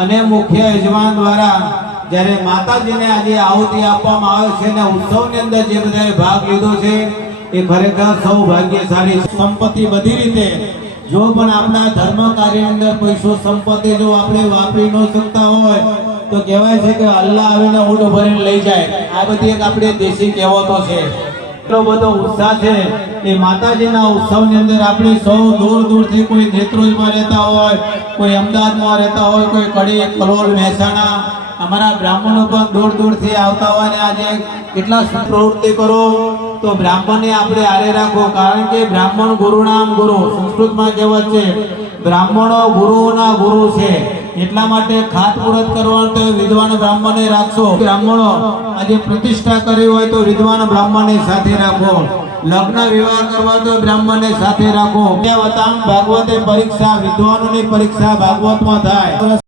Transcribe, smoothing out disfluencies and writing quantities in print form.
અને મુખ્ય યજમાન દ્વારા જ્યારે માતાજીને આજે આહુતિ આપવામાં આવે છે અને ઉત્સવની અંદર જે બધાએ ભાગ લીધો છે એ ખરેખર સૌ ભાગ્યશાળી. સંપત્તિ બધી રીતે જો પણ આપણા ધર્મ કાર્યની અંદર પૈસો સંપત્તિ જો આપણે વાપરી ન શકતા હોય તો કહેવાય છે કે અલ્લાહ આવીને ઊંટ ભરીને લઈ જાય. આ બધી એક આપણી દેશી કહેવતો છે. એટલો બધો ઉત્સાહ છે એ માતાજીના ઉત્સવની અંદર આપણે સૌ દૂર દૂરથી, કોઈ નેત્રોજમાં રહેતા હોય, કોઈ અમદાવાદમાં રહેતા હોય, કોઈ કડી, કલોલ, મહેસાણા, અમારા બ્રાહ્મણો પણ દૂર દૂરથી આવતા હોય ને આજે કેટલા પ્રવૃત્તિ કરો તો બ્રાહ્મણને આપણે આરે રાખો. કારણ કે બ્રાહ્મણ ગુરુનામ ગુરુ, સંસ્કૃતમાં કહેવત છે બ્રાહ્મણો ગુરુઓના ગુરુ છે. એટલા માટે ખાતમુહૂર્ત કરવાનું તો વિદ્વાન બ્રાહ્મણને રાખશો. બ્રાહ્મણો આજે પ્રતિષ્ઠા કરી હોય તો વિદ્વાન બ્રાહ્મણને સાથે રાખો. લગ્ન વિવાહ કરવા તો બ્રાહ્મણને સાથે રાખો. ભાગવતે પરીક્ષા, વિદ્વાનોની પરીક્ષા ભાગવતમાં થાય.